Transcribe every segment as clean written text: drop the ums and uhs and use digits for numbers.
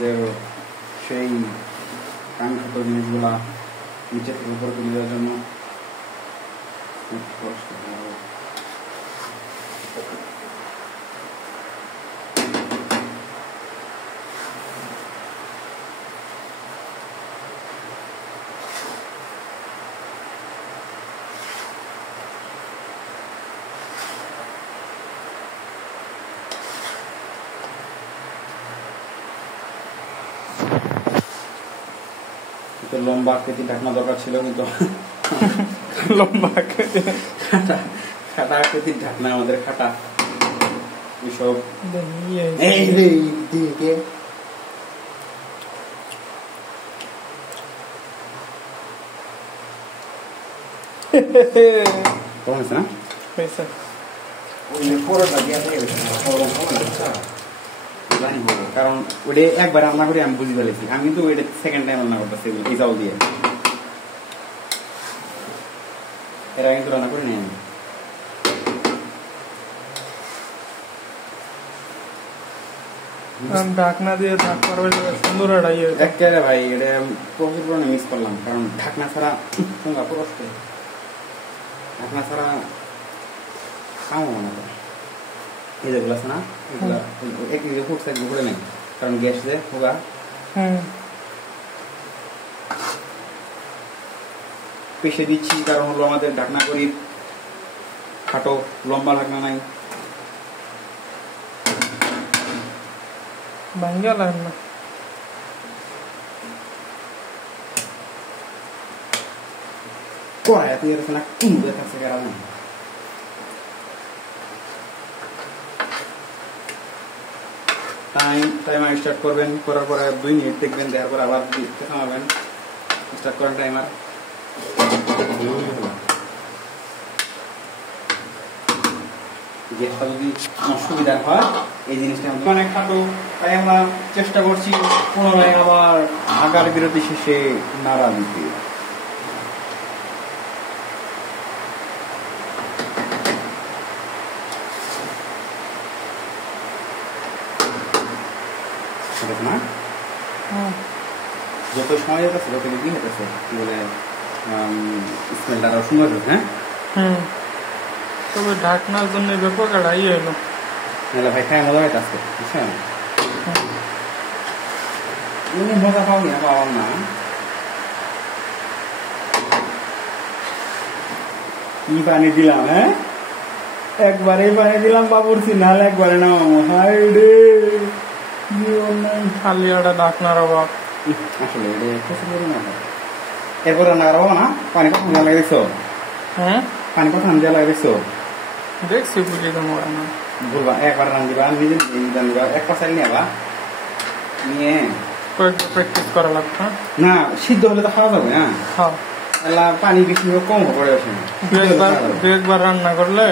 যে সেই কাঙ্ক্ষিত জিনিসগুলা নিচে থেকে উপরে তুলে দেওয়ার জন্য লম্বা আকৃতির ঢাকনা দরকার ছিল, কিন্তু লম্বা আকৃতি খাটা আকৃতির ঢাকনা আমাদের খাটা এসব কারণ ওটা একবার রান্না করে আমি বুঝি ফেলেছি, আমি কিন্তু ওইটা সেকেন্ড টাইম রান্না করতেছি এই চাউল দিয়ে, এর আগে কিন্তু রান্না করে নিই আমি। ঢাকনা দিয়ে সুন্দর একটা ভাই এটা প্রচুর পরিমাণে মিস করলাম, কারণ ঢাকনা ছাড়া ঢাকনা ছাড়া খাওয়া না এই যেগুলো আছে না এগুলা একদিকে ফুটছে একদিকে ফুটে নেই, কারণ গ্যাস যে হোগা পেশে দিচ্ছি, কারণ হলো আমাদের ঢাকনা করি খাটো লম্বা ঢাকনা নাই। কড়াই তুই এরকম না কুমড়ে থাকছে কারণ টাইমার স্টার্ট করবেন, করার পরে 2 মিনিট দেখবেন, দেওয়ার পর আবার থামাবেন, স্টার্ট করেন টাইমার। গ্যাসটা যদি অসুবিধা হয় এই জিনিসটা অনেক খাটো, তাই আমরা চেষ্টা করছি পুনরায় আবার আগার বিরতি শেষে নাড়া দিতে। না যত সময় যাচ্ছে তত কি হতেছে কি বলে স্মেলটা আরো সুন্দর হচ্ছে। হ্যাঁ তবে ঢাকনার জন্য ব্যাপক আড়াই হলো ভাই খাই মজা হইতেছে বুঝছেন, মজা পাবি না পাওয়ার না। কি পানি দিলাম, হ্যাঁ একবারে পানি দিলাম বাবুরছি, নাহলে একবারে নামাবো। হাই রে খালিয়াটা ঢাকনার অভাব আসলে এরপর রান্না করাবো না। পানি কত মজা লাগে দেখছো? হ্যাঁ পানি কত মজা লাগে দেখছো? দেখছি বুঝি তো মজা না বলবা একবার রান্ধিবা, নিজে রান্ধিবা, এক পাশাই নিবা, নিয়ে কয়েকবার প্র্যাকটিস করা লাগবে না। সিদ্ধ হলে তো খাওয়া যাবে না, পানি বেশি কম পড়ে আসে না। একবার রান্না করলে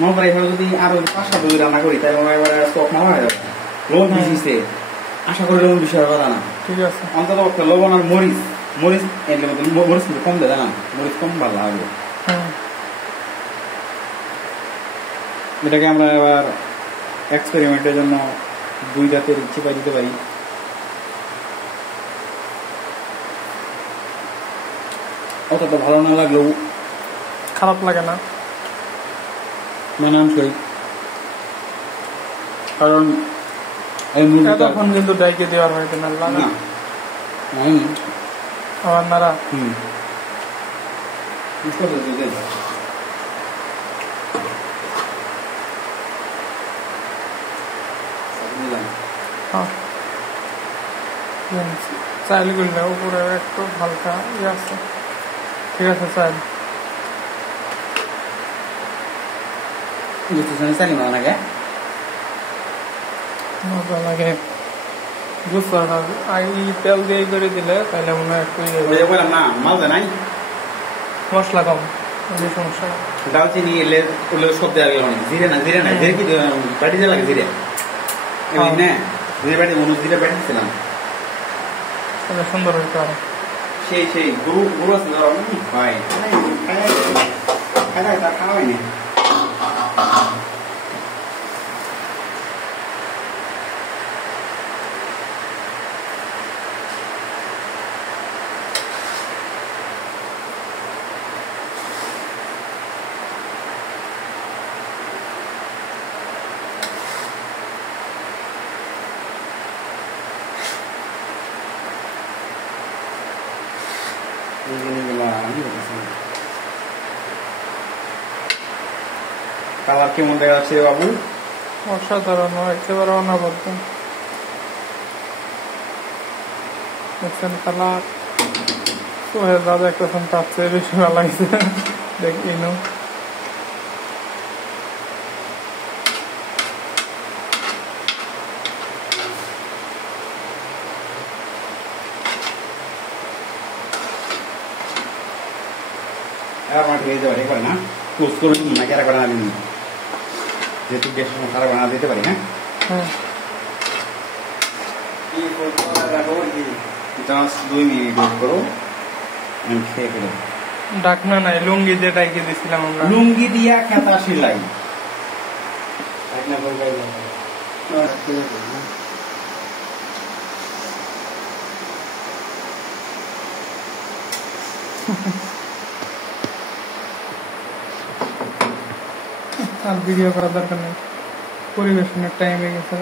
মনে করে এভাবে যদি আরো 5-7 যদি রান্না করি তাহলে এবার স্টক না হয়ে যাবে। লবণ বেশিছে, আশা করি লবণ বেশি হবে না। ঠিক আছে অন্তত লবণ আর মরিচ মরিচ মরিচ কিন্তু কম দেয় না, মরিচ কম ভালো লাগবে। এটাকে আমরা এবার এক্সপেরিমেন্টের জন্য 2 জাতের চিপা দিতে পারি। অতটা ভালো না লাগলেও খারাপ লাগে না, মানানসই, কারণ তখন কিন্তু ডাইকে দেওয়ার হয়তো না লাগে আমার নারা চাইল করলে উপরে একটু হালকা ইয়ে আছে। ঠিক আছে চাইল মজা লাগে তেল দিয়ে করে দিলে তাহলে মনে হয় একটু মশলা কম সমস্যা। দালচিনি এলে সব দেওয়া গেল জিরে না, জিরে না, জিরে কি বাটি দিয়ে লাগে, জিরে জিরে বাটি জিরে বাটি দিচ্ছিলাম সুন্দর হইতে পারে। সেই গরু গরু আছে ভাই খাওয়াই নি এই জিনিসগুলো আমি বলতেছি কালার কেমন দেখা যাচ্ছে বাবু? অসাধারণ, একেবারে অনবদ্য। দেখছেন কালার? সোহেল দাদা একটা তার চেয়ে বেশি ভালো লাগছে। দেখি নো আমার ঠিক আছে এ করে না পোস্ট করে দিন না কেরা করে না দিন যেহেতু গ্যাসের সময় খারাপ বানা দিতে পারি। হ্যাঁ জাস্ট 2 মিনিট ওয়েট করো, আমি খেয়ে ফেলো। ডাকনা নাই, লুঙ্গি দিয়ে ডাইকে দিছিলাম আমরা। লুঙ্গি দিয়া কাঁথা সেলাই আর ভিডিও করার দরকার নেই, পরিবেশনের টাইম হয়ে গেছে।